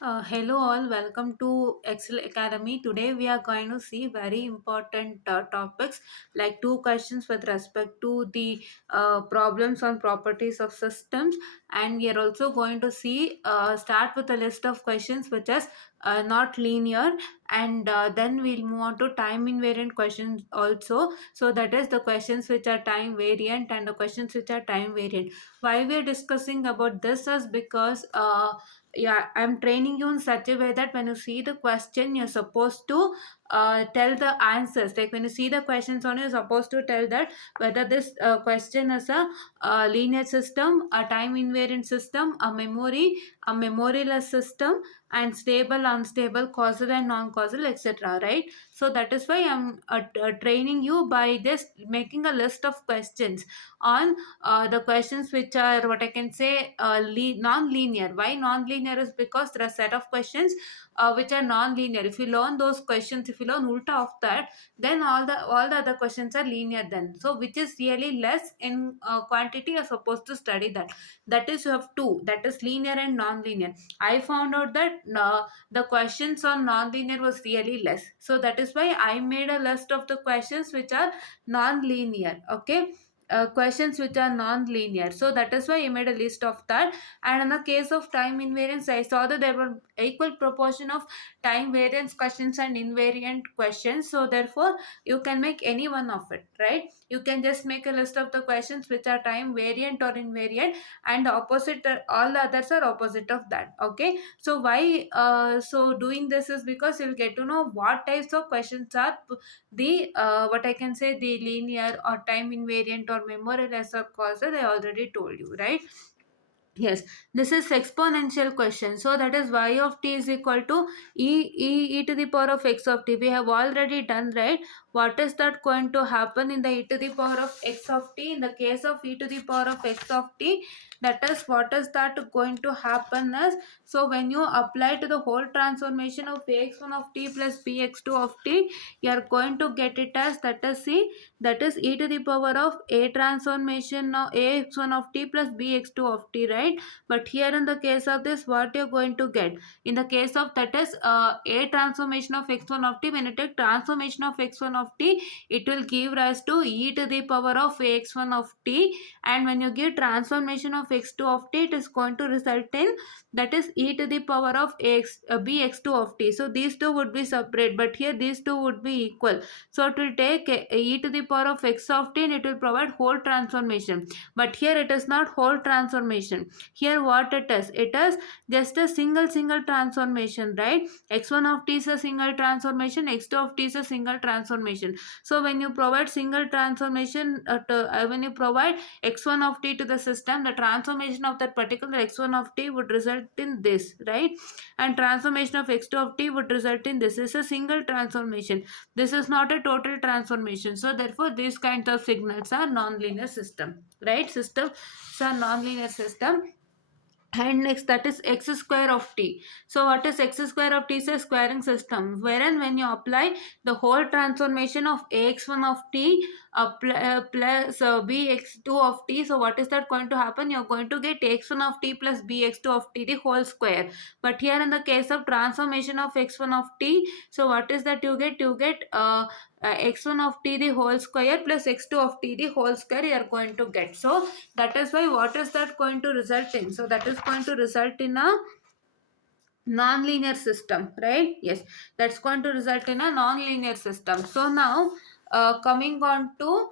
Hello all, welcome to Excel Academy. Today we are going to see very important topics like two questions with respect to the problems on properties of systems, and we are also going to see start with a list of questions which is not linear, and then we'll move on to time invariant questions also. So that is the questions which are time variant and the questions which are time variant. Why we are discussing about this is because yeah, I'm training you in such a way that when you see the question you're supposed to tell the answers. Like when you see the questions on, you're supposed to tell that whether this question is a linear system, a time invariant system, a memoryless system, and stable, unstable, causal and non-causal, etc. Right? So that is why I'm training you by just making a list of questions on the questions which are what I can say non-linear. Why non-linear is because there are set of questions which are non-linear. If you learn those questions, if you learn ulta of that, then all the other questions are linear then. So which is really less in quantity, you're supposed to study that. That is you have two. That is linear and non-linear. I found out that the questions on non-linear was really less. So that is why I made a list of the questions which are non-linear. Okay, questions which are non-linear. So that is why I made a list of that. And in the case of time invariance, I saw that there were equal proportion of time variance questions and invariant questions. So therefore, you can make any one of it, right? You can just make a list of the questions which are time variant or invariant, and opposite, all the others are opposite of that. Okay. So why? So doing this is because you'll get to know what types of questions are the what I can say the linear or time invariant or memoryless or causal. I already told you, right? Yes, this is exponential question. So that is y of t is equal to e to the power of x of t. We have already done, right? What is that going to happen in the e to the power of x of t? In the case of e to the power of x of t, that is what is that going to happen is, so when you apply to the whole transformation of ax1 of t plus bx2 of t, you are going to get it as, that is c, that is e to the power of a transformation of ax1 of t plus bx2 of t, right? But here in the case of this, what you're going to get in the case of, that is a transformation of x1 of t, when you take transformation of x1 of t, it will give rise to e to the power of ax1 of t, and when you give transformation of x2 of t, it is going to result in, that is e to the power of bx2 of t. So these two would be separate, but here these two would be equal. So it will take e to the power of x of t and it will provide whole transformation. But here it is not whole transformation. Here what it is just a single transformation, right? x1 of t is a single transformation, x2 of t is a single transformation. So when you provide single transformation, when you provide x1 of t to the system, the transformation of that particular x1 of t would result in this, right? And transformation of x2 of t would result in this. This is a single transformation. This is not a total transformation. So therefore these kinds of signals are nonlinear system, right? Systems are nonlinear system. And next, that is x square of t. So what is x square of t? Is a squaring system wherein when you apply the whole transformation of ax1 of t plus bx2 of t, so what is that going to happen? You're going to get x1 of t plus bx2 of t the whole square. But here in the case of transformation of x1 of t, so what is that you get? You get x1 of t the whole square plus x2 of t the whole square you are going to get. So that is why what is that going to result in? So that is going to result in a non-linear system, right? Yes, that's going to result in a non-linear system. So now coming on to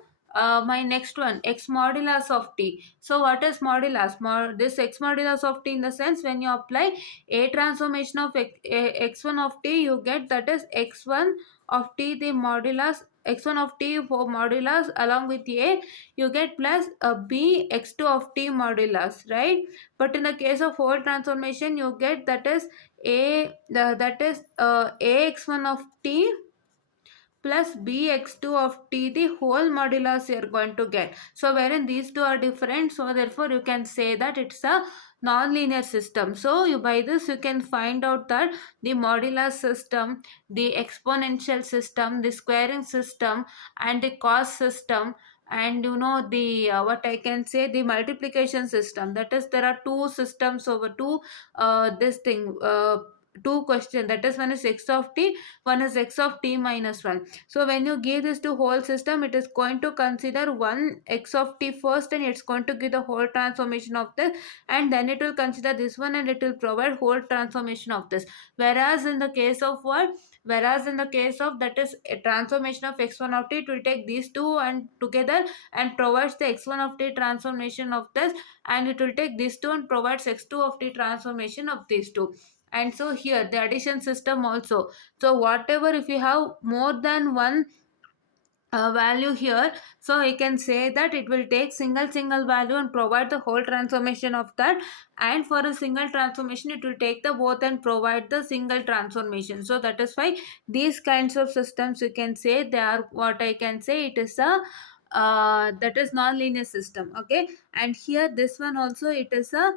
my next one, x modulus of t. So what is modulus? This x modulus of t, in the sense when you apply a transformation of x1 of t, you get, that is x1 of t the modulus, x1 of t for modulus along with a, you get plus b x2 of t modulus, right? But in the case of whole transformation, you get, that is that is ax1 of t plus bx2 of t the whole modulus you are going to get. So wherein these two are different, so therefore you can say that it's a non-linear system. So you, by this you can find out that the modulus system, the exponential system, the squaring system, and the cos system, and you know the what I can say, the multiplication system. That is, there are two systems over two this thing two questions, that is one is x of t, one is x of t minus 1. So when you give this to whole system, it is going to consider one x of t first, and it's going to give the whole transformation of this, and then it will consider this one, and it will provide whole transformation of this. Whereas in the case of what, whereas in the case of that is a transformation of x1 of t, it will take these two and together and provides the x1 of t transformation of this, and it will take these two and provides x2 of t transformation of these two. And so here the addition system also, so whatever, if you have more than one value here, so I can say that it will take single value and provide the whole transformation of that, and for a single transformation it will take the both and provide the single transformation. So that is why these kinds of systems, you can say they are, what I can say, it is a that is non-linear system. Okay, and here this one also, it is a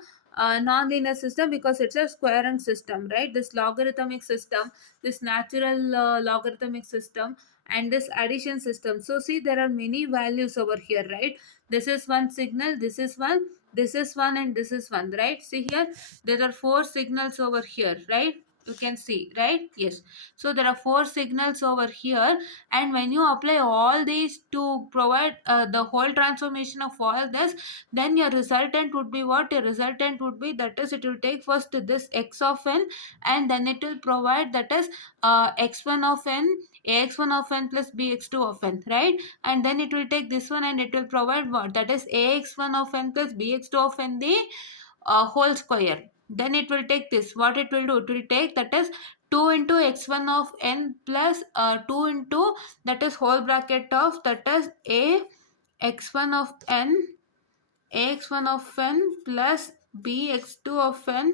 non-linear system because it's a square system, right? This logarithmic system, this natural logarithmic system, and this addition system. So see, there are many values over here, right? This is one signal, this is one, this is one, and this is one, right? See here, there are four signals over here, right? You can see, right? Yes. So there are four signals over here, and when you apply all these to provide the whole transformation of all this, then your resultant would be what? Your resultant would be, that is, it will take first this x of n, and then it will provide, that is, x1 of n, ax1 of n plus bx2 of n, right? And then it will take this one and it will provide what? That is ax1 of n plus bx2 of n, the whole square. Then it will take this, what it will do, it will take, that is, 2 into x1 of n plus 2 into, that is, whole bracket of, that is, a x1 of n, ax1 of n plus bx2 of n,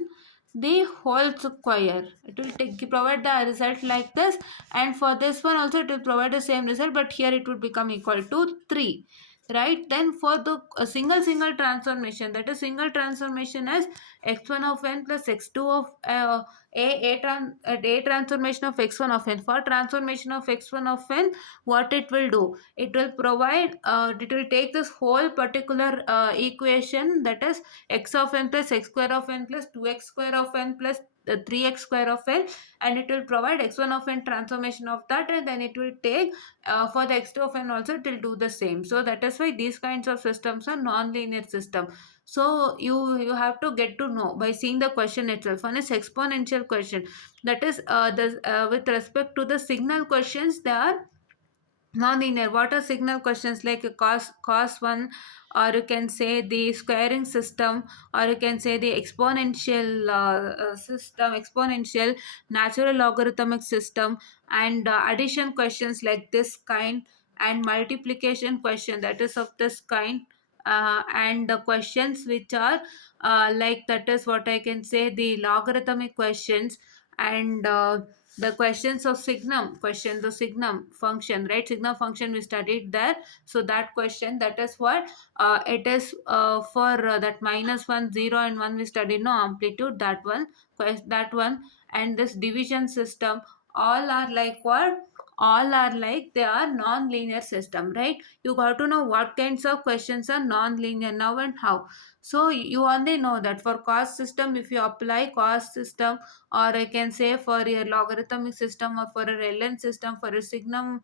the whole square. It will take, provide the result like this, and for this one also it will provide the same result, but here it would become equal to 3, right? Then for the single transformation, that is single transformation as x1 of n plus x2 of a transformation of x1 of n. For transformation of x1 of n, what it will do, it will provide, it will take this whole particular equation, that is x of n plus x square of n plus 2x square of n plus 3x square of n, and it will provide x1 of n transformation of that, and then it will take for the x2 of n also, it will do the same. So that is why these kinds of systems are non-linear system. So you have to get to know by seeing the question itself. One is exponential question, that is with respect to the signal questions, they are non-linear. What are signal questions? Like a cos 1, or you can say the squaring system, or you can say the exponential system, exponential, natural logarithmic system, and addition questions like this kind, and multiplication question, that is of this kind, and the questions which are like, that is what I can say, the logarithmic questions, and the questions of signum question, the signum function, right? Signum function we studied there. So that question, that is what it is for that -1, 0 and 1 we studied, no, amplitude, that one, that one. And this division system, all are like what, all are like, they are non-linear system, right? You got to know what kinds of questions are non-linear now and how. So you only know that for cost system, if you apply cost system, or I can say for a logarithmic system, or for a ln system, for a signum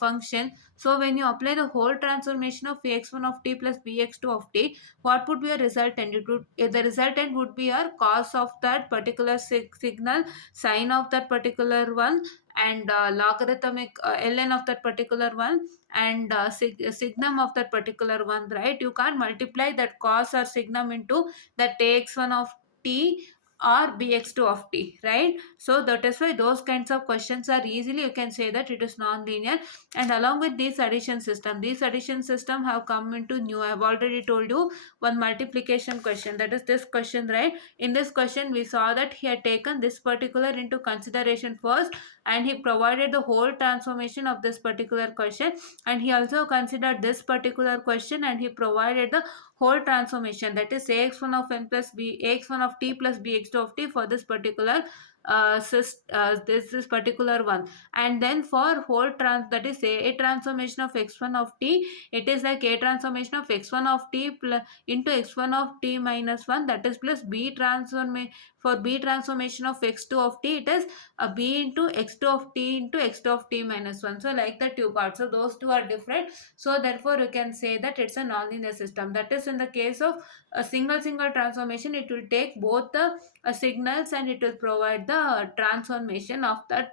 function. So when you apply the whole transformation of ax1 of t plus bx2 of t, what would be a resultant? It would, the resultant would be our cos of that particular signal, sine of that particular one, and logarithmic ln of that particular one, and signum of that particular one, right? You can't multiply that cos or signum into that ax1 of t or bx2 of t, right? So that is why those kinds of questions are easily, you can say that it is non-linear. And along with this addition system, these addition system have come into new, I have already told you, one multiplication question, that is this question, right? In this question we saw that he had taken this particular into consideration first, and he provided the whole transformation of this particular question, and he also considered this particular question, and he provided the whole transformation, that is ax1 of n plus b, ax1 of t plus bx2 of t for this particular this particular one. And then for whole that is a transformation of x1 of t, it is like a transformation of x1 of t into x1 of t minus 1, that is plus b transformation. For b transformation of x2 of t, it is a b into x2 of t into x2 of t minus 1. So like the two parts, so those two are different. So therefore you can say that it's a nonlinear system. That is, in the case of a single transformation, it will take both the signals and it will provide the transformation of that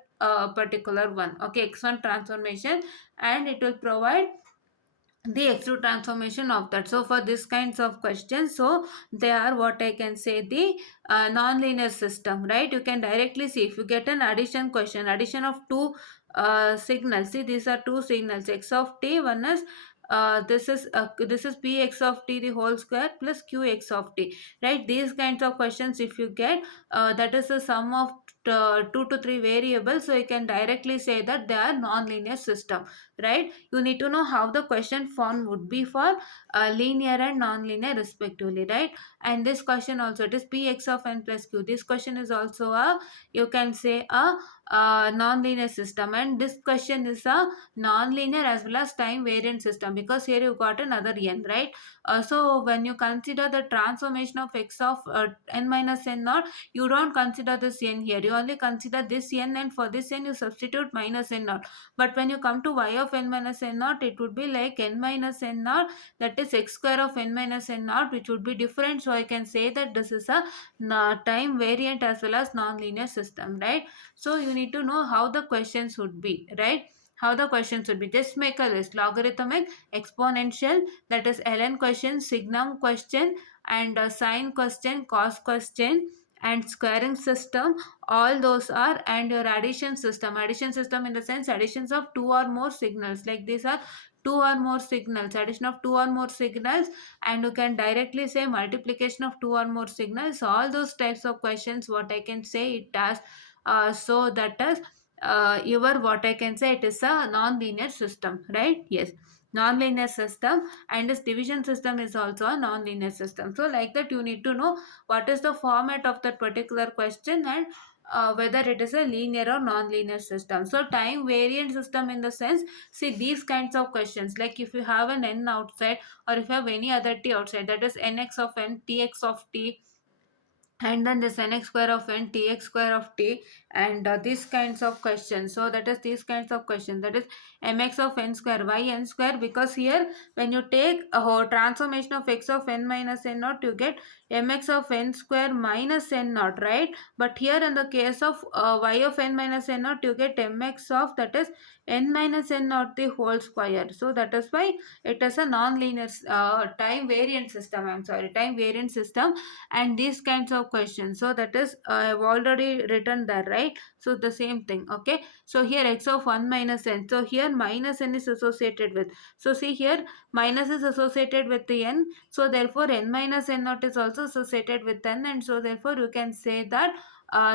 particular one. Okay, x1 transformation, and it will provide the x2 transformation of that. So for this kinds of questions, so they are what I can say the non-linear system, right? You can directly see if you get an addition question, addition of two signals. See, these are two signals, x of t. One is this is px of t the whole square plus qx of t, right? These kinds of questions, if you get that is the sum of two to three variables, so you can directly say that they are non-linear system, right? You need to know how the question form would be for linear and non-linear respectively, right? And this question also, it is px of n plus q. This question is also a, you can say a non-linear system, and this question is a non-linear as well as time variant system, because here you got another n, right? So when you consider the transformation of x of n minus n naught, you don't consider this n here, you only consider this n, and for this n you substitute minus n naught. But when you come to y of n minus n naught, it would be like n minus n naught, that is x square of n minus n naught, which would be different. So I can say that this is a time variant as well as non-linear system, right? So you need to know how the questions would be, right? How the questions would be. Just make a list: logarithmic, exponential, that is ln question, signum question, and sine question, cos question, and squaring system. All those are, and your addition system. Addition system in the sense additions of two or more signals, like these are two or more signals, addition of two or more signals. And you can directly say multiplication of two or more signals. All those types of questions, what I can say it as so that is your, what I can say, it is a non-linear system, right? Yes, non-linear system. And this division system is also a non-linear system. So like that you need to know what is the format of that particular question, and whether it is a linear or non-linear system. So time variant system in the sense, see these kinds of questions, like if you have an n outside, or if you have any other t outside, that is nx of n, tx of t, and then this nx square of n, tx square of t, and these kinds of questions. So that is these kinds of questions, that is mx of n square, y n square, because here when you take a whole transformation of x of n minus n naught, you get mx of n square minus n naught, right? But here in the case of y of n minus n naught, you get mx of, that is n minus n naught the whole square. So that is why it is a non-linear time variant system, I'm sorry, time variant system. And these kinds of questions, so that is I have already written there, right? So the same thing. Okay, so here x of 1 minus n, so here minus n is associated with, so see here minus is associated with the n, so therefore n minus n naught is also associated with n, and so therefore you can say that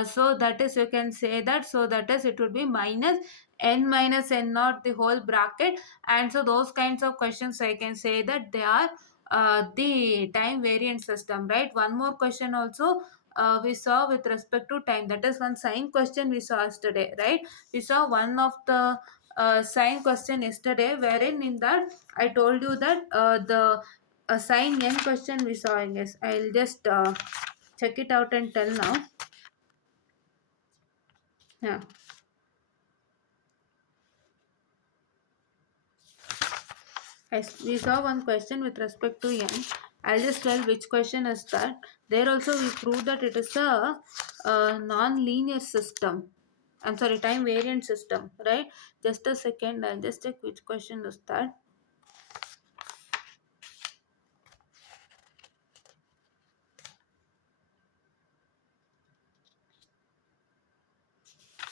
so that is, you can say that, so that is it would be minus n minus n naught the whole bracket. And so those kinds of questions, I can say that they are the time variant system, right? One more question also we saw with respect to time, that is one sign question we saw yesterday, right? We saw one of the sign question yesterday, wherein in that I told you that the sign n question we saw. I guess I'll just check it out and tell now. Yeah. Yes, we saw one question with respect to n. I'll just tell which question is that. There also we proved that it is a non-linear system. I'm sorry, time variant system, right? Just a second, I'll just check which question is that.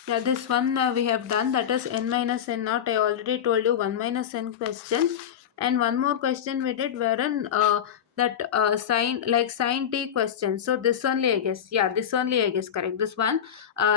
Yeah, this one we have done, that is n minus n naught. I already told you 1 minus n question. And one more question we did wherein that sine, like sine t question. So this only I guess. Yeah, this only I guess, correct. This one.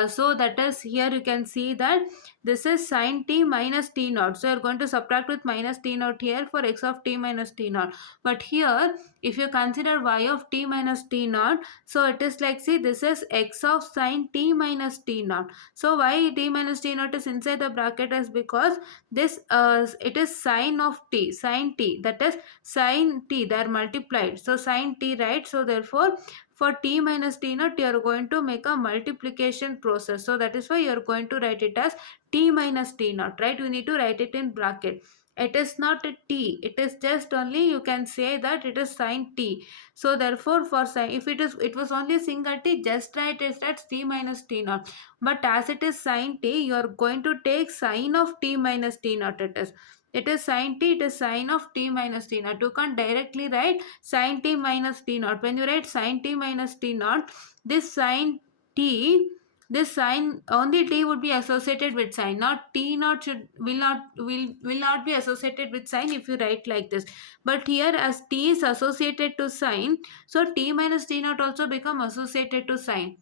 So that is, here you can see that this is sine t minus t naught. So you're going to subtract with minus t naught here for x of t minus t naught. But here If you consider y of t minus t naught, so it is like, see, this is x of sine t minus t naught. So why t minus t naught is inside the bracket is because this it is sine of t, sine t, that is sine t, they are multiplied, so sine t, right? So therefore for t minus t naught you are going to make a multiplication process, so that is why you are going to write it as t minus t naught, right? You need to write it in bracket. It is not a t, it is just only, you can say that it is sine t. So therefore for sine, if it was only single t, just write it as t minus t naught. But as it is sine t, you are going to take sine of t minus t naught. It is sine t, it is sine of t minus t naught. You can't directly write sine t minus t naught. When you write sine t minus t naught, this sine t, this sign, only t would be associated with sign, not t not should will not be associated with sign if you write like this. But here as t is associated to sign, so t minus t not also become associated to sign.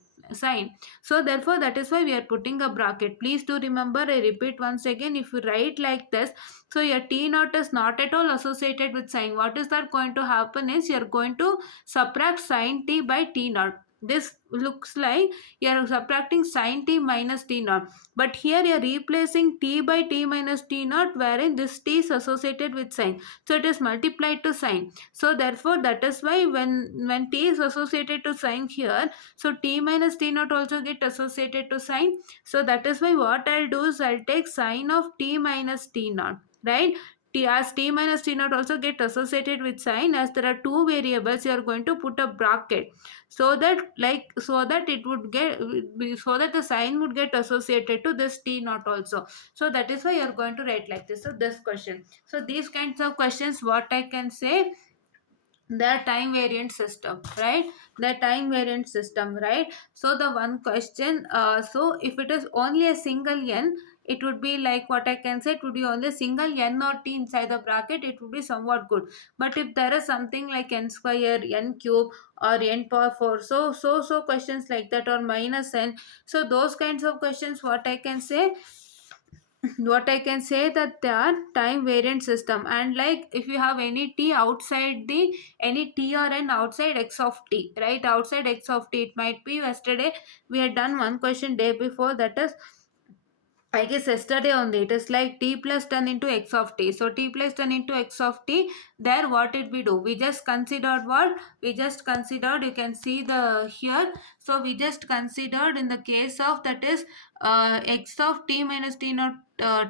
So therefore that is why we are putting a bracket. Please do remember, I repeat once again, if you write like this, so your t naught is not at all associated with sign. What is that going to happen is you are going to subtract sin t by t naught. This looks like you are subtracting sin t minus t naught, but here you are replacing t by t minus t naught, wherein this t is associated with sin, so it is multiplied to sin. So therefore that is why when t is associated to sin here, so t minus t naught also get associated to sin. So that is why what I'll do is I'll take sin of t minus t naught, right? T, as t minus t naught also get associated with sin, as there are two variables, you are going to put a bracket, so that it would get, so that the sign would get associated to this t naught also. So that is why you are going to write like this. So this question, so these kinds of questions, what I can say, the time variant system, right? The time variant system, right? So the one question, so if it is only a single n, it would be like, what I can say, it would be only single n or t inside the bracket, it would be somewhat good. But if there is something like n square, n cube, or n power 4, so questions like that, or minus n, so those kinds of questions, what I can say, what I can say, that they are time variant system. And like if you have any t outside the, any t or n outside x of t, right? Outside x of t, it might be, yesterday we had done one question day before, that is, I guess yesterday only, it is like t plus 10 into x of t. So t plus 10 into x of t, there what did we do? We just considered what? We just considered, you can see the here. So we just considered in the case of, that is x of t minus t naught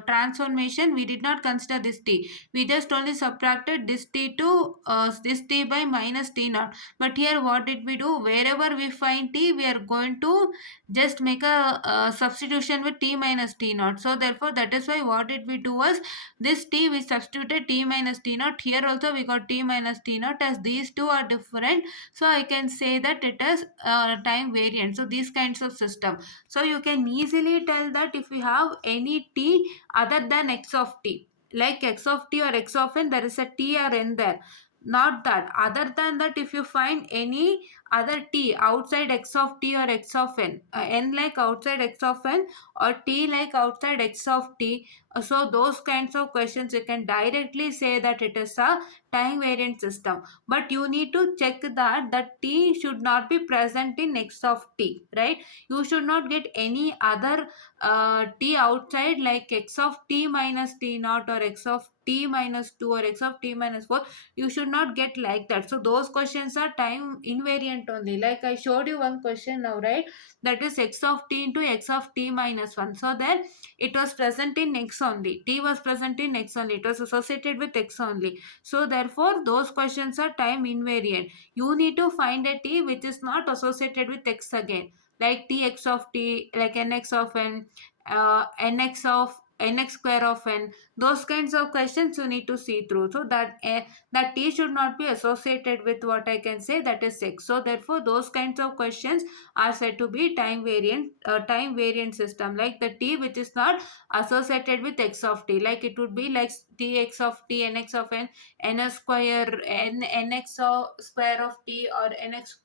transformation, we did not consider this t. We just only subtracted this t to this t by minus t naught. But here what did we do? Wherever we find t, we are going to just make a substitution with t minus t naught. So therefore that is why what did we do was, this t we substituted t minus t naught. Here also we got t minus t naught, as these two are different, so I can say that it is time variant. So these kinds of system, so you can easily tell that if you have any t other than x of t, like x of t or x of n, there is a t or n there. Not that, other than that, if you find any other t outside x of t or x of n, n like outside x of n, or t like outside x of t, so those kinds of questions you can directly say that it is a time variant system. But you need to check that t should not be present in x of t, right? You should not get any other t outside, like x of t minus t naught, or x of t minus 2, or x of t minus 4. You should not get like that. So those questions are time invariant only. Like I showed you one question now, right? That is x of t into x of t minus 1. So then it was present in x only. T was present in x only. It was associated with x only. So therefore those questions are time invariant. You need to find a t which is not associated with x again, like tx of t, like nx of n, nx of nx square of n. Those kinds of questions you need to see through, so that that t should not be associated with, what I can say, that is x. So therefore those kinds of questions are said to be time variant system, like the t which is not associated with x of t, like it would be like tx of t, nx of n, n square, nx of square of t, or nx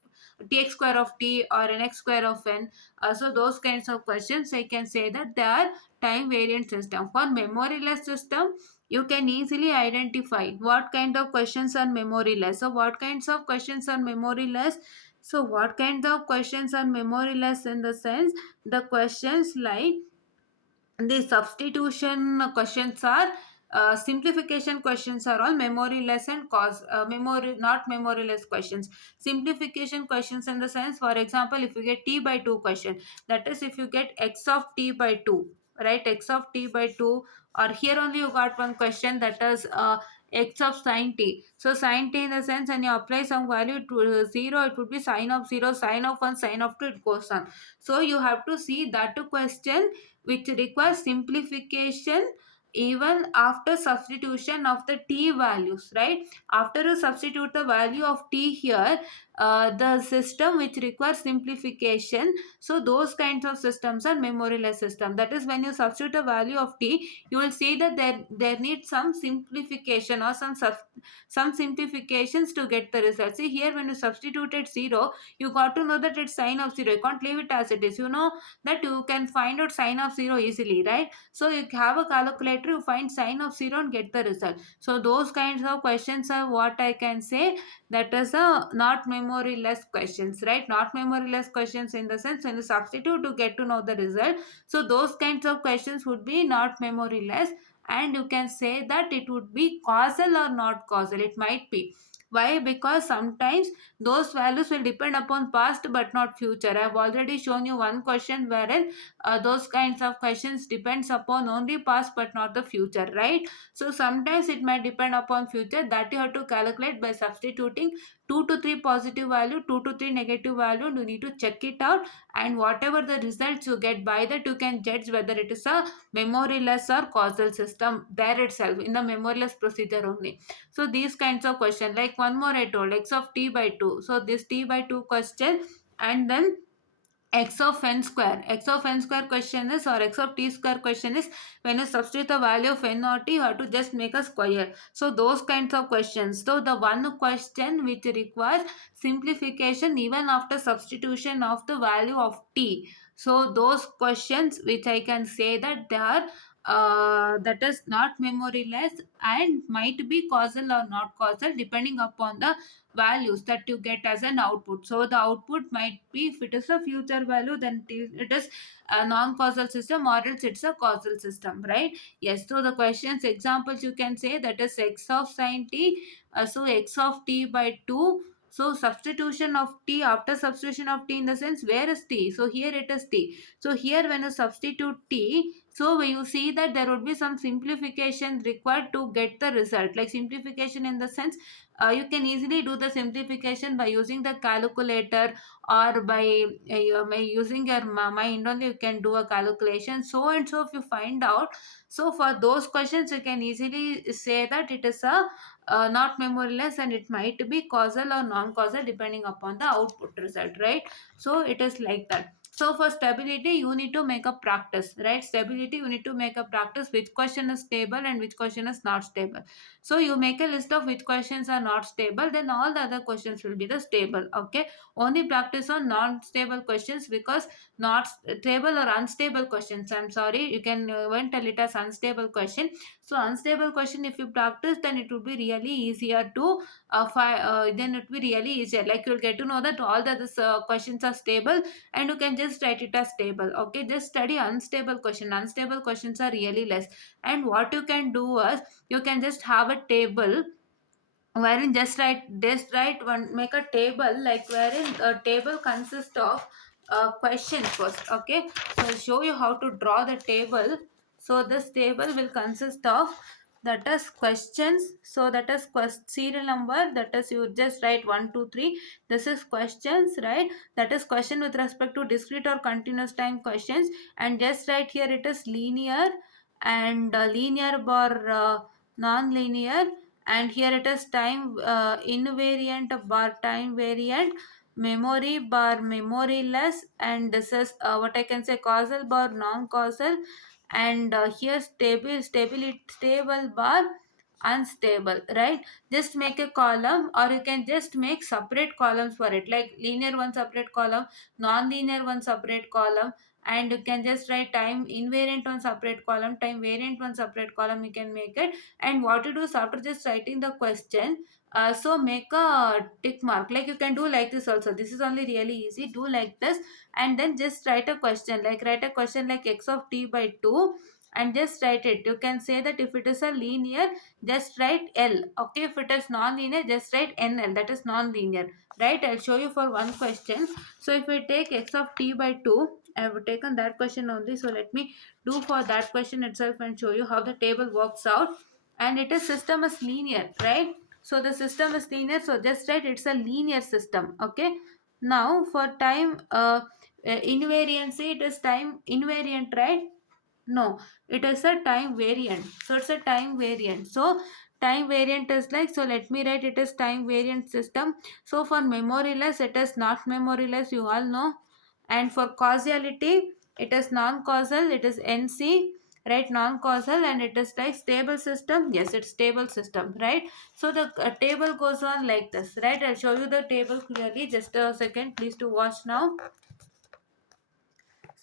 tx square of t, or nx square of n. So those kinds of questions I can say that they are time variant system. For memoryless system, you can easily identify what kind of questions are memoryless. So what kinds of questions are memoryless? So what kinds of questions are memoryless in the sense, the questions like the substitution questions are simplification questions are all memory less and cause memory not memory less questions. Simplification questions in the sense, for example, if you get t by 2 question, that is if you get x of t by 2, right, x of t by 2, or here only you got one question that is x of sine t. So sine t in the sense, and you apply some value to 0, it would be sine of 0, sine of 1, sine of 2, it goes on. So you have to see that question which requires simplification even after substitution of the t values, right? After you substitute the value of t here, the system which requires simplification, so those kinds of systems are memoryless system. That is, when you substitute a value of t, you will see that there needs some simplification or some simplifications to get the result. See here, when you substituted 0, you got to know that it's sine of 0. You can't leave it as it is. You know that you can find out sine of 0 easily, right? So you have a calculator, you find sine of 0 and get the result. So those kinds of questions are what I can say, that is a not memory less questions, right? Not memory less questions in the sense, when you substitute to get to know the result, so those kinds of questions would be not memory less. And you can say that it would be causal or not causal, it might be. Why? Because sometimes those values will depend upon past but not future. I have already shown you one question wherein those kinds of questions depends upon only past but not the future, right? So sometimes it might depend upon future, that you have to calculate by substituting 2 to 3 positive value, 2 to 3 negative value, and you need to check it out. And whatever the results you get, by that you can judge whether it is a memoryless or causal system there itself in the memoryless procedure only. So these kinds of question, like one more I told, x of t by 2. So this t by 2 question, and then x of n square. X of n square question is, or x of t square question is, when you substitute the value of n or t, you have to just make a square. So those kinds of questions. So the one question which requires simplification even after substitution of the value of t. So those questions which I can say that they are that is not memoryless and might be causal or not causal depending upon the values that you get as an output. So the output might be, if it is a future value, then it is a non-causal system, or else it's a causal system, right? Yes. So the questions examples you can say, that is x of sine t. So x of t by 2. So substitution of t, after substitution of t in the sense, where is t? So here it is t. So here when you substitute t, so when you see that there would be some simplification required to get the result, like simplification in the sense, you can easily do the simplification by using the calculator, or by using your mind only you can do a calculation, so and so if you find out. So for those questions you can easily say that it is a not memoryless, and it might be causal or non-causal depending upon the output result, right? So it is like that. So for stability you need to make a practice, right? Stability you need to make a practice, which question is stable and which question is not stable. So you make a list of which questions are not stable, then all the other questions will be the stable. Okay. Only practice on non-stable questions, because not stable or unstable questions, I'm sorry, you can even tell it as unstable question. So unstable question, if you practice, then it will be really easier to then it will be really easier, like you'll get to know that all the other questions are stable, and you can just write it as stable. Okay, just study unstable question. Unstable questions are really less. And what you can do is, you can just have a table wherein just write one, make a table, like wherein a table consists of questions first. Okay, so I'll show you how to draw the table. So this table will consist of, that is questions. So that is serial number, that is you just write 1 2 3. This is questions, right? That is question with respect to discrete or continuous time questions. And just right here it is linear, and linear bar non-linear, and here it is time invariant bar time variant, memory bar memoryless, and this is what I can say, causal bar non-causal, and here stable bar unstable, right? Just make a column, or you can just make separate columns for it, like linear one separate column, non-linear one separate column, and you can just write time invariant one separate column, time variant one separate column, you can make it. And what to do is, after just writing the question, so make a tick mark, like you can do like this also, this is only really easy, do like this. And then just write a question, like write a question like x of t by 2, and just write it. You can say that if it is a linear, just write L, okay? If it is non-linear, just write NL, that is non-linear, right? I'll show you for one question. So if we take x of t by 2, I have taken that question only, so let me do for that question itself and show you how the table works out. And it is system is linear, right? So the system is linear, so just write it's a linear system, okay? Now for time invariancy, it is time invariant, right? No, it is a time variant. So it's a time variant. So time variant is like, so let me write it as time variant system. So for memoryless, it is not memoryless, you all know. And for causality, it is non-causal, it is NC, right? Non-causal, and it is like stable system. Yes, it's stable system, right? So the table goes on like this, right? I'll show you the table clearly. Just a second, please to watch now.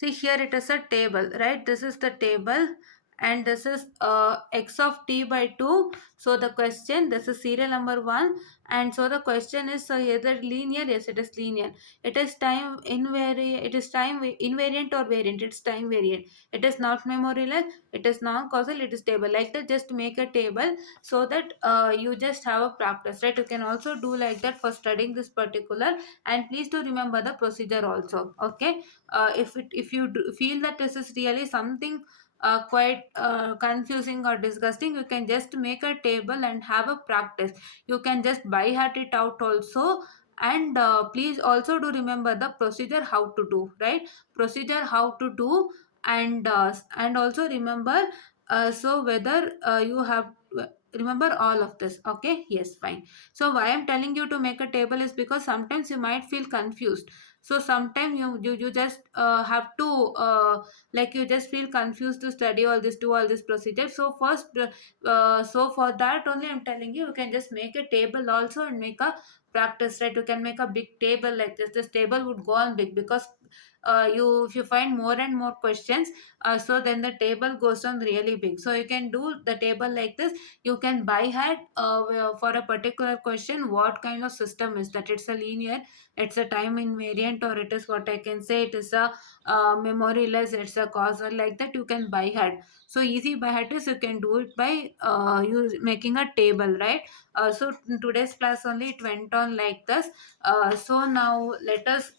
See, here it is a table, right? This is the table, and this is x of t by 2. So the question, this is serial number 1, and so the question is, either linear, yes it is linear. It is time invariant, it is time invariant or variant, it's time variant. It is not memoryless, it is non-causal, it is table. Like that, just make a table, so that you just have a practice, right? You can also do like that for studying this particular. And please do remember the procedure also, okay? If you feel that this is really something quite confusing or disgusting, you can just make a table and have a practice. You can just by heart it out also. And please also do remember the procedure how to do, right? Procedure how to do. And also remember, so whether you have remember all of this, okay? Yes, fine. So why I'm telling you to make a table is because sometimes you might feel confused. So sometimes you just have to like you just feel confused to study all this, do all this procedure. So first so for that only I'm telling you, you can just make a table also and make a practice, right? You can make a big table like this table would go on big, because you if you find more and more questions, so then the table goes on really big. So you can do the table like this. You can by heart for a particular question, what kind of system is that, it's a linear, it's a time invariant, or it is what I can say, it is a memoryless, it's a causal, like that you can by heart. So easy by heart is, you can do it by you making a table, right? So in today's class only it went on like this. So now let us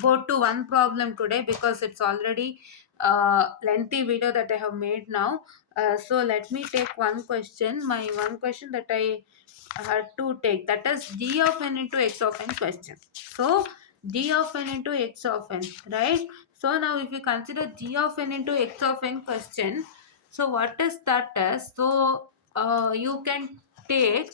go to one problem today, because it's already lengthy video that I have made now. So let me take one question, my one question that I had to take, that is g of n into x of n question. So g of n into x of n, right? So now if you consider g of n into x of n question, so what is that as? So you can take,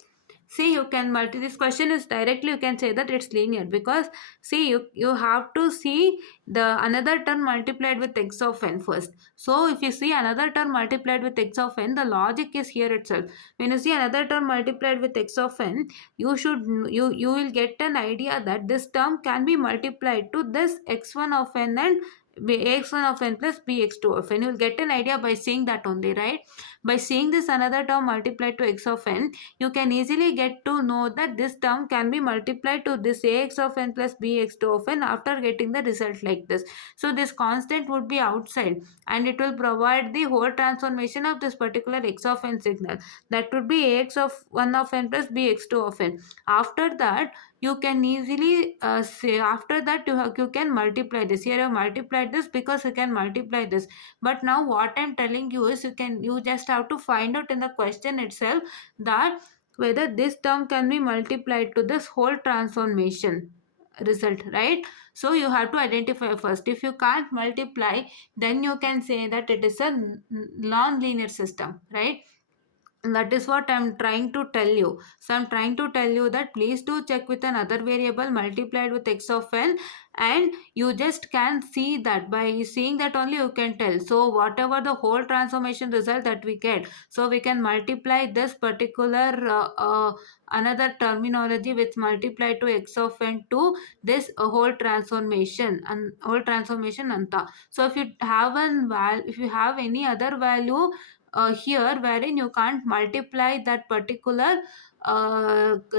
see, you can multi, this question is directly, you can say that it's linear, because see, you have to see the another term multiplied with x of n first. So if you see another term multiplied with x of n, the logic is here itself. When you see another term multiplied with x of n, you will get an idea that this term can be multiplied to this x1 of n and x1 of n plus bx2 of n. You will get an idea by seeing that only, right? By seeing this another term multiplied to x of n, you can easily get to know that this term can be multiplied to this ax of n plus bx2 of n after getting the result like this. So this constant would be outside, and it will provide the whole transformation of this particular x of n signal. That would be ax of 1 of n plus bx2 of n. After that, you can easily say, after that you can multiply this. Here I have multiplied this because you can multiply this. But now what I'm telling you is, you just have to find out in the question itself that whether this term can be multiplied to this whole transformation result, right? So you have to identify first. If you can't multiply, then you can say that it is a non-linear system, right? That is what I'm trying to tell you. So I'm trying to tell you that please do check with another variable multiplied with x of n, and you just can see that. By seeing that only you can tell. So whatever the whole transformation result that we get, so we can multiply this particular another terminology which multiply to x of n to this whole transformation and whole transformation anta. So if you have if you have any other value here wherein you can't multiply that particular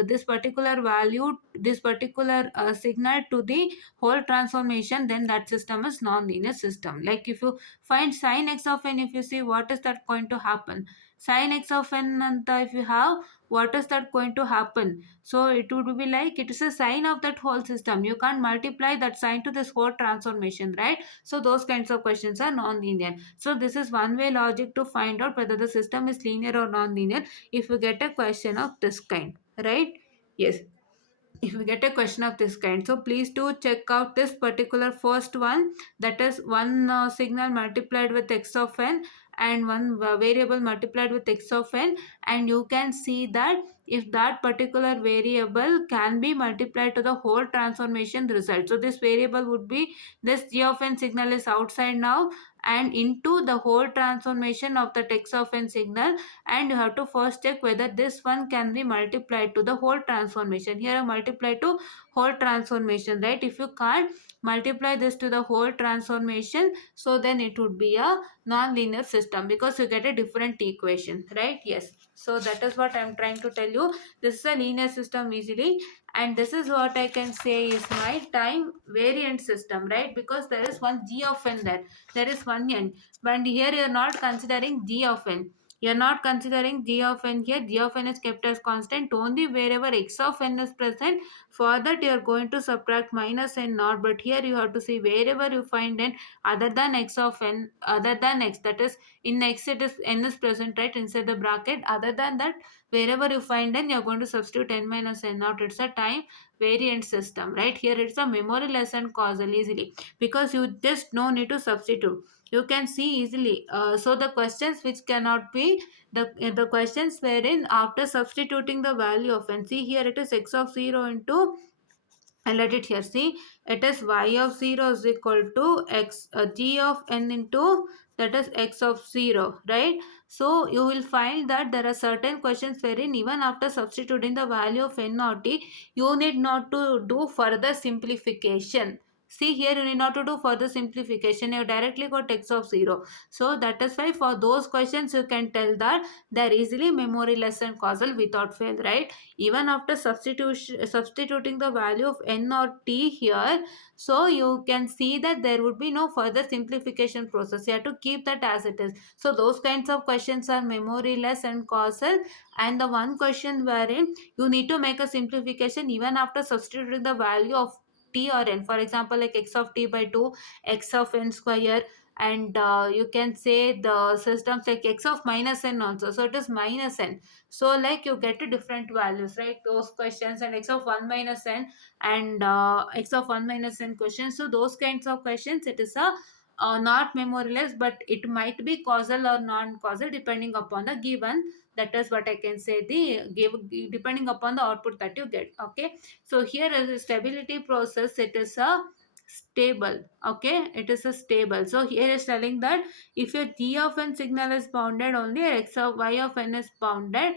this particular value, this particular signal to the whole transformation, then that system is non-linear system. Like if you find sine x of n, if you see what is that going to happen, sine x of n anta if you have, what is that going to happen? So it would be like it is a sine of that whole system. You can't multiply that sine to this whole transformation, right? So those kinds of questions are non-linear. So this is one way logic to find out whether the system is linear or non-linear if you get a question of this kind, right? Yes, if you get a question of this kind. So please do check out this particular first one, that is one signal multiplied with x of n and one variable multiplied with x of n, and you can see that if that particular variable can be multiplied to the whole transformation result. So this variable would be this g of n signal is outside now and into the whole transformation of the x of n signal, and you have to first check whether this one can be multiplied to the whole transformation. Here I multiply to whole transformation, right? If you can't multiply this to the whole transformation, so then it would be a non-linear system because you get a different equation, right? Yes, so that is what I'm trying to tell you. This is a linear system easily, and this is what I can say is my time variant system, right? Because there is one g of n there is one n, but here you are not considering g of n. You're not considering g of n here. G of n is kept as constant only wherever x of n is present. For that you are going to subtract minus n naught. But here you have to see wherever you find n other than x of n, other than x, that is in x it is n is present, right, inside the bracket. Other than that, wherever you find n, you're going to substitute n minus n naught. It's a time variant system, right? Here it's a memory lesson causal easily because you just no need to substitute, you can see easily. So the questions which cannot be the questions wherein after substituting the value of n, see here it is x of 0 into, and let it here, see it is y of 0 is equal to x g of n into, that is x of 0, right? So you will find that there are certain questions wherein even after substituting the value of n or t, you need not to do further simplification. See here you need not to do further simplification, you directly got x of 0. So that is why for those questions you can tell that they are easily memory less and causal without fail, right? Even after substituting the value of n or t here, so you can see that there would be no further simplification process. You have to keep that as it is. So those kinds of questions are memory less and causal, and the one question wherein you need to make a simplification even after substituting the value of t or n, for example like x of t by 2, x of n square, and you can say the systems like x of minus n also, so it is minus n. So like you get to different values, right? Those questions, and x of 1 minus n and x of 1 minus n questions. So those kinds of questions, it is a not memoryless, but it might be causal or non-causal depending upon the given. That is what I can say, the give depending upon the output that you get. Okay, so here is a stability process, it is a stable. Okay, it is a stable. So here is telling that if your g of n signal is bounded, only x of y of n is bounded,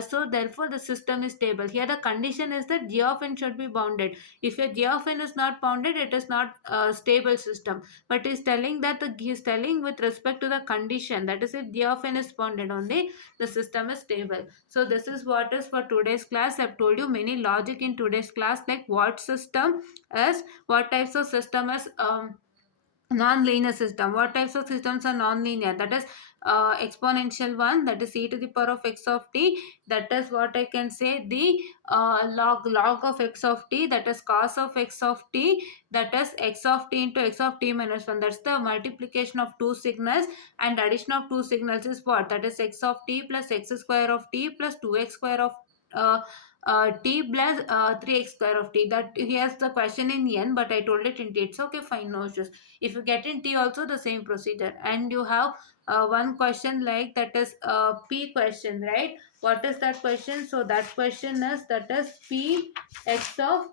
so therefore the system is stable. Here the condition is that g of n should be bounded. If your g of n is not bounded, it is not a stable system. But is telling that he is telling with respect to the condition, that is if g of n is bounded only, the system is stable. So this is what is for today's class. I've told you many logic in today's class, like what system is, what types of system is non-linear system, what types of systems are non-linear, that is exponential one, that is e to the power of x of t, that is what I can say, the log of x of t, that is cos of x of t, that is x of t into x of t minus 1, that's the multiplication of two signals, and addition of two signals is what, that is x of t plus x square of t plus 2x square of uh, t plus 3x square of t. That here's the question in n, but I told it in t. It's okay, fine, no issues. If you get in t also the same procedure, and you have one question like that is p question, right? What is that question? So that question is, that is p x of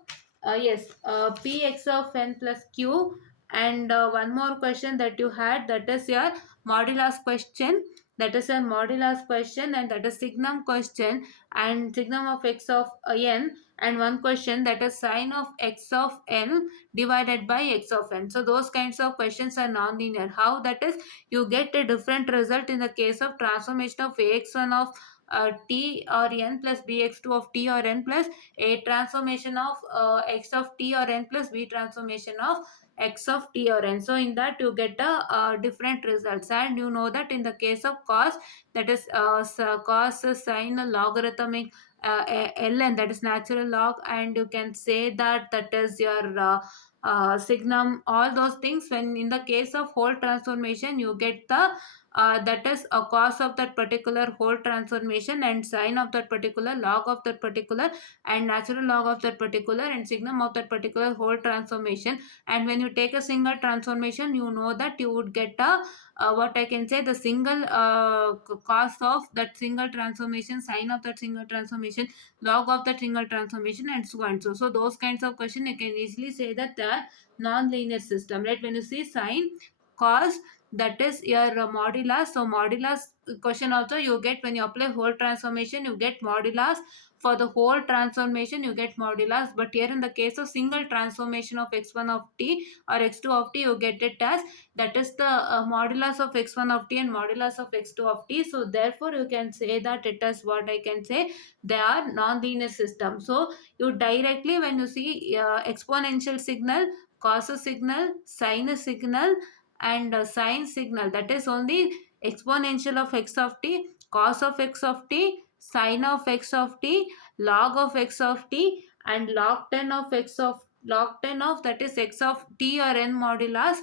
Yes, px of n plus q. And one more question that you had, that is your modulus question. That is a modulus question, and that is signum question, and signum of x of n. And one question that is sine of x of n divided by x of n. So those kinds of questions are non-linear. How that is, you get a different result in the case of transformation of ax1 of t or n plus bx2 of t or n plus a transformation of x of t or n plus b transformation of x of t or n. So in that you get a different results. And you know that in the case of cos, that is cos sine logarithmic ln, that is natural log, and you can say that that is your signum, all those things. When in the case of whole transformation, you get the that is a cos of that particular whole transformation, and sine of that particular, log of that particular, and natural log of that particular, and signum of that particular whole transformation. And when you take a single transformation, you know that you would get a what I can say, the single cos of that single transformation, sine of that single transformation, log of that single transformation, and so on. So those kinds of question you can easily say that they are non-linear system, right? When you see sine, cos, that is your modulus. So modulus question also you get when you apply whole transformation, you get modulus. For the whole transformation you get modulus, but here in the case of single transformation of x1 of t or x2 of t, you get it as that is the modulus of x1 of t and modulus of x2 of t. So therefore you can say that it is, what I can say, they are non-linear system. So you directly, when you see exponential signal, cos signal, sine signal, and sine signal, that is only exponential of x of t, cos of x of t, sine of x of t, log of x of t, and log 10 of x of, log 10 of that is x of t or n modulus.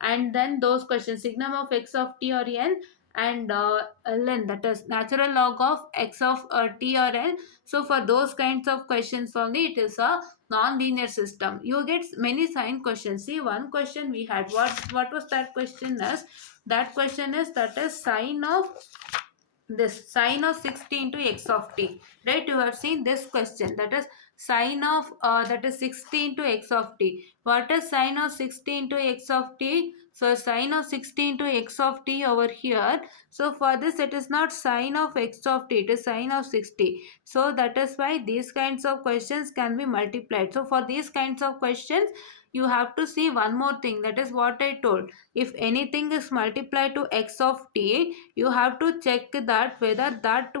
And then those questions, signum of x of t or n, and ln, that is natural log of x of t or n. So for those kinds of questions only it is a non-linear system. You get many sign questions. See, one question we had, what was that question is, that question is, that is sine of this, sine of 60 into x of t, right? You have seen this question, that is sine of that is 60 into x of t. What is sine of 60 into x of t? So sine of 60 into x of t over here. So for this it is not sine of x of t, it is sine of 60. So that is why these kinds of questions can be multiplied. So for these kinds of questions you have to see one more thing, that is what I told. If anything is multiplied to x of t, you have to check that whether that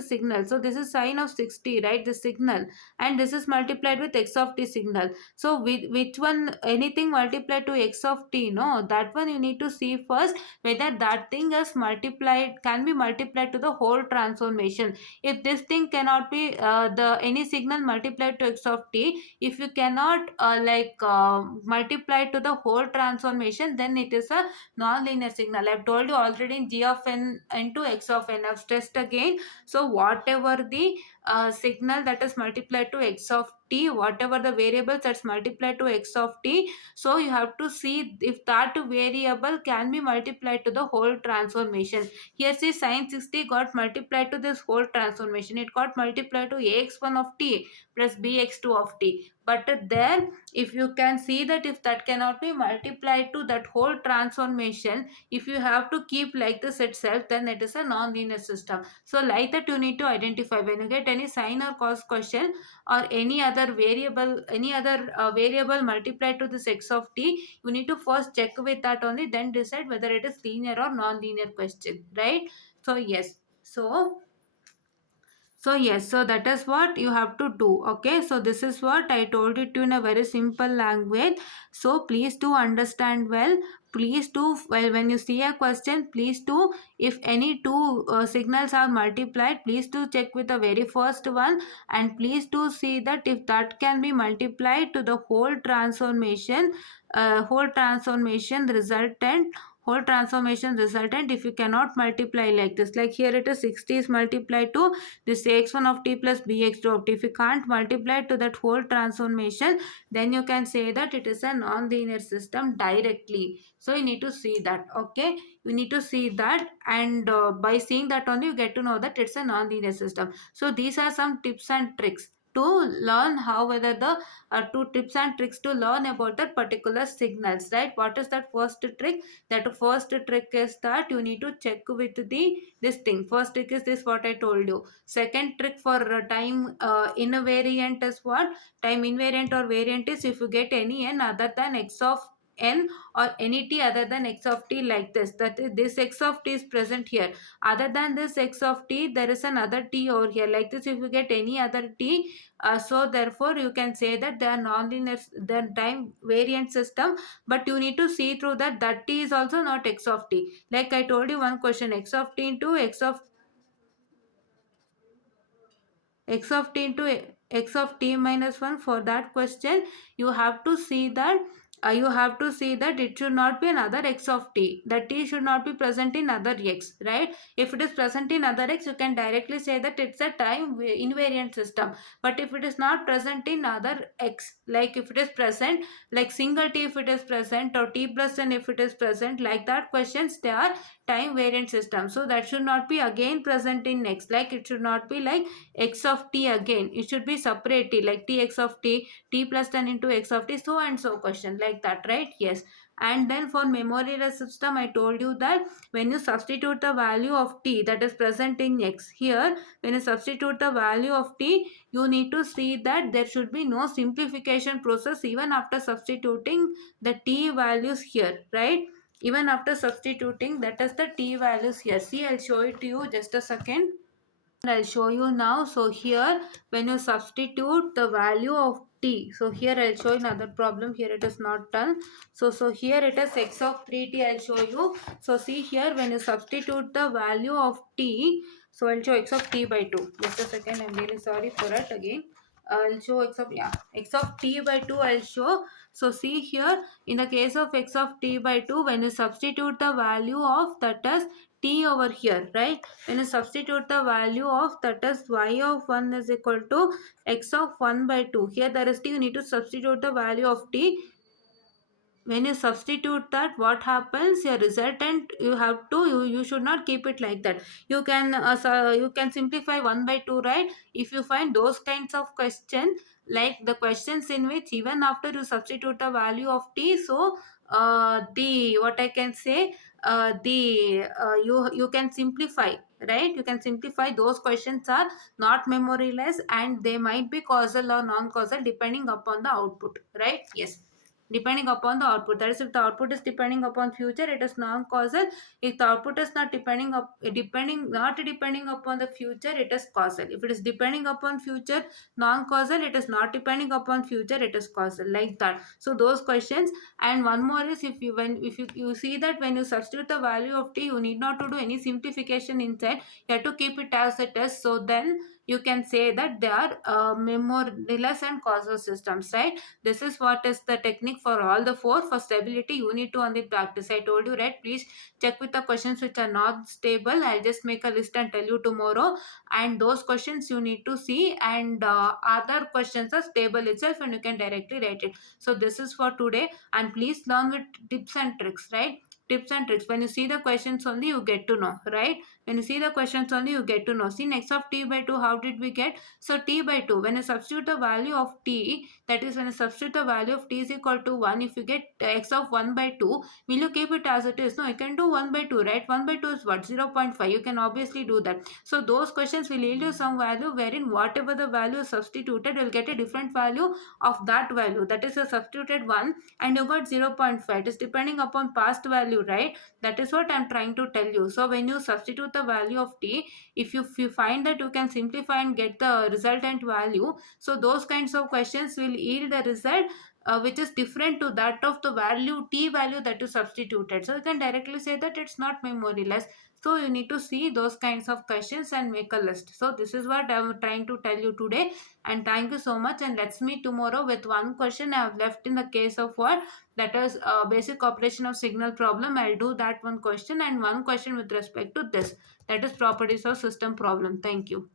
signal, so this is sine of 60, right, the signal, and this is multiplied with x of t signal. So which one, anything multiplied to x of t, no, that one you need to see first whether that thing is multiplied, can be multiplied to the whole transformation. If this thing cannot be the any signal multiplied to x of t, if you cannot multiply to the whole transformation, then it is a non-linear signal. I've told you already in g of n into x of n. I've stressed again. So whatever the signal that is multiplied to x of t, whatever the variables that's multiplied to x of t, so you have to see if that variable can be multiplied to the whole transformation. Here see, sine 60 got multiplied to this whole transformation. It got multiplied to ax1 of t plus bx2 of t. But there, if you can see that if that cannot be multiplied to that whole transformation, if you have to keep like this itself, then it is a non-linear system. So like that you need to identify when you get any sine or cos question, or any other variable, variable multiplied to this x of t, you need to first check with that only, then decide whether it is linear or non-linear question, right? So yes, so yes, so that is what you have to do. Okay, so this is what I told it to in a very simple language. So please do understand well. Please do, well, when you see a question, please do, if any two signals are multiplied, please do check with the very first one, and please do see that if that can be multiplied to the whole transformation resultant. If you cannot multiply like this, like here it is 60 is multiplied to this x1 of t plus bx2 of t. If you can't multiply to that whole transformation, then you can say that it is a non-linear system directly. So you need to see that. Okay, you need to see that, and by seeing that only you get to know that it's a non-linear system. So these are some tips and tricks. to learn how whether the two tips and tricks to learn about that particular signals, right? What is that first trick? That first trick is that you need to check with the this thing. First trick is this, what I told you. Second trick for time invariant is what? Time invariant or variant is if you get any n other than x of n or any t other than x of t, like this, that is, this x of t is present here. Other than this x of t, there is another t over here, like this. If you get any other t, so therefore you can say that they are nonlinear, the time variant system. But you need to see through that that t is also not x of t. Like I told you one question, x of t into x of t minus 1. For that question you have to see that it should not be another x of t. The t should not be present in other x, right? If it is present in other x, you can directly say that it's a time invariant system. But if it is not present in other x, like if it is present like single t, if it is present, or t plus n if it is present, like that questions, they are time variant system. So that should not be again present in x, like it should not be like x of t again, it should be separately like t x of t, t plus 10 into x of t, so and so question, like that, right? Yes. And then for memoryless system, I told you that when you substitute the value of t that is present in x here, when you substitute the value of t, you need to see that there should be no simplification process even after substituting the t values here, right? Even after substituting, that is the t values here. See, I'll show it to you, just a second. I'll show you now. So here when you substitute the value of t, so here I'll show you another problem. Here it is not done. So here it is x of 3t. I'll show you. So see here, when you substitute the value of t, so I'll show x of t by 2. Just a second, I'm really sorry for it again. I'll show x of t by 2 I'll show. So see here, in the case of x of t by 2, when you substitute the value of that as t over here, right? When you substitute the value of that is y of 1 is equal to x of 1 by 2. Here the rest you need to substitute the value of t. When you substitute that, what happens, your resultant, you have to, you should not keep it like that. You can you can simplify 1 by 2, right? If you find those kinds of question, like the questions in which even after you substitute the value of t, so the what I can say, the you can simplify, right? You can simplify. Those questions are not memoryless and they might be causal or non-causal depending upon the output, right? Yes, depending upon the output. That is, if the output is depending upon future, it is non-causal. If the output is not depending upon the future, it is causal. If it is depending upon future, non-causal. It is not depending upon future, it is causal, like that. So those questions. And one more is, if you see that when you substitute the value of t, you need not to do any simplification inside. You have to keep it as it is. So then you can say that they are memoryless and causal systems, right? This is what is the technique for all the four. For stability, you need to only practice. I told you, right? Please check with the questions which are not stable. I'll just make a list and tell you tomorrow. And those questions you need to see, and other questions are stable itself and you can directly write it. So this is for today. And please learn with tips and tricks, right? Tips and tricks. When you see the questions only, you get to know, right? When you see the questions only, you get to know. See, next of t by 2, how did we get? So t by 2, when you substitute the value of t, that is when you substitute the value of t is equal to 1, if you get x of 1 by 2, will you keep it as it is? No, you can do 1 by 2, right? 1 by 2 is what? 0.5. You can obviously do that. So those questions will yield you some value wherein whatever the value is substituted, you will get a different value of that value. That is a substituted 1 and you got 0.5. It is depending upon past value, right? That is what I am trying to tell you. So when you substitute the value of t, if you find that you can simplify and get the resultant value, so those kinds of questions will yield a result which is different to that of the value t value that you substituted. So you can directly say that it's not memoryless. So you need to see those kinds of questions and make a list. So this is what I'm trying to tell you today. And thank you so much. And let's meet tomorrow with one question I have left in the case of what? That is basic operation of signal problem. I'll do that one question and one question with respect to this. That is properties of system problem. Thank you.